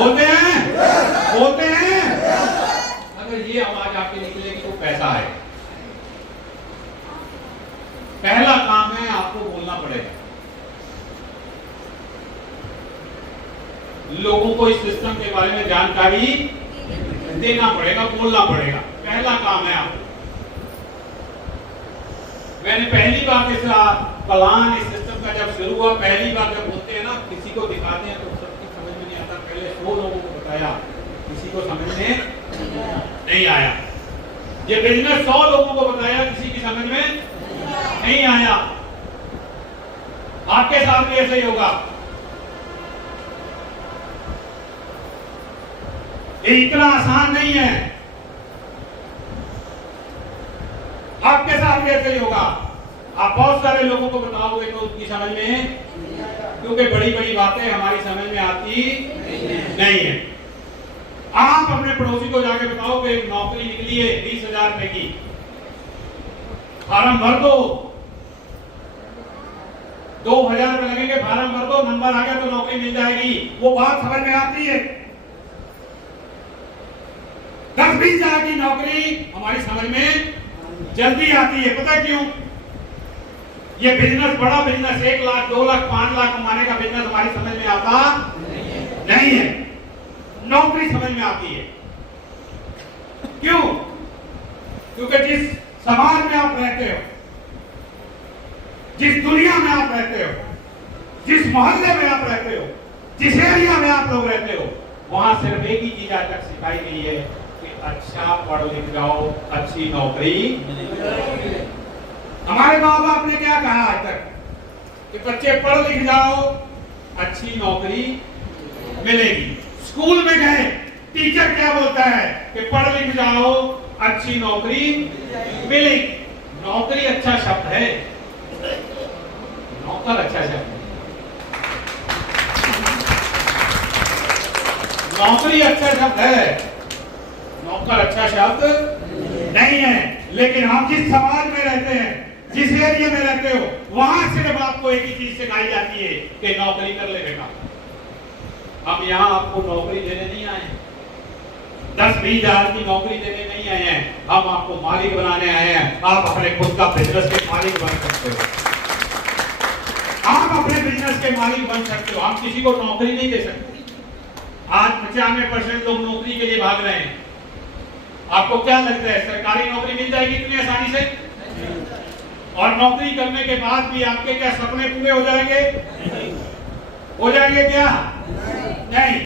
बोलते हैं, बोलते हैं। अगर ये आवाज आपके निकले कि वो पैसा है, पहला काम है आपको बोलना पड़ेगा, लोगों को इस सिस्टम के बारे में जानकारी देना पड़ेगा, बोलना पड़ेगा, पहला काम है आपको। मैंने पहली बार इस प्लान इस सिस्टम का जब शुरू हुआ, पहली बार जब बोलते हैं ना, किसी को दिखाते हैं तो सबकी समझ में नहीं आता। पहले 100 लोगों को बताया, किसी को समझ में नहीं आया। ये बिजनेस 100 लोगों को बताया, किसी की समझ में नहीं आया। आपके साथ भी ऐसे ही होगा। ये इतना आसान नहीं है, आपके साथ भी ऐसे ही होगा। आप बहुत सारे लोगों को बताओगे तो उसकी समझ में, क्योंकि बड़ी बड़ी बातें हमारी समझ में आती नहीं है। आप अपने पड़ोसी को जाके बताओ कि नौकरी निकली है 20,000 रुपए की, फार्म भर दो, 2,000 रुपए लगेंगे, फार्म भर दो, नंबर आ गया तो नौकरी मिल जाएगी। वो बात समझ में आती है। 10-20,000 की नौकरी हमारी समझ में जल्दी आती है। पता क्यों? ये बिजनेस, बड़ा बिजनेस, 1 लाख 2 लाख 5 लाख कमाने का बिजनेस हमारी समझ में आता नहीं है। नौकरी समझ में आती है। क्यों? क्योंकि जिस समाज में आप रहते हो, जिस दुनिया में आप रहते हो, जिस मोहल्ले में आप रहते हो, जिस एरिया में आप लोग रहते हो, वहां सिर्फ एक ही चीज आज तक सिखाई गई है कि अच्छा पढ़ लिख जाओ, अच्छी नौकरी। हमारे माँ बाप ने क्या कहा आज तक कि बच्चे पढ़ लिख जाओ, अच्छी नौकरी मिलेगी। स्कूल में गए, टीचर क्या बोलता है कि पढ़ लिख जाओ, अच्छी नौकरी मिलेगी। नौकरी अच्छा शब्द है, नौकर अच्छा शब्द है। नौकरी अच्छा शब्द है, नौकर अच्छा शब्द नहीं है। लेकिन हम जिस समाज में रहते हैं, जिस एरिया में रहते हो, वहां सिर्फ आपको एक ही चीज सिखाई जाती है कि नौकरी कर ले बेटा। हम यहाँ आपको नौकरी देने नहीं आए हैं, 10-20 हजार की नौकरी देने नहीं आए हैं। हम आपको मालिक बनाने आए हैं। आप अपने खुद का बिजनेस के मालिक बन सकते हो, आप अपने बिजनेस के मालिक बन सकते हो। हम किसी को नौकरी नहीं दे सकते। आज 95% लोग नौकरी के लिए भाग रहे हैं। आपको क्या लगता है सरकारी नौकरी मिल जाएगी इतनी आसानी से? और नौकरी करने के बाद भी आपके क्या सपने पूरे हो जाएंगे? हो जाएंगे क्या? नहीं।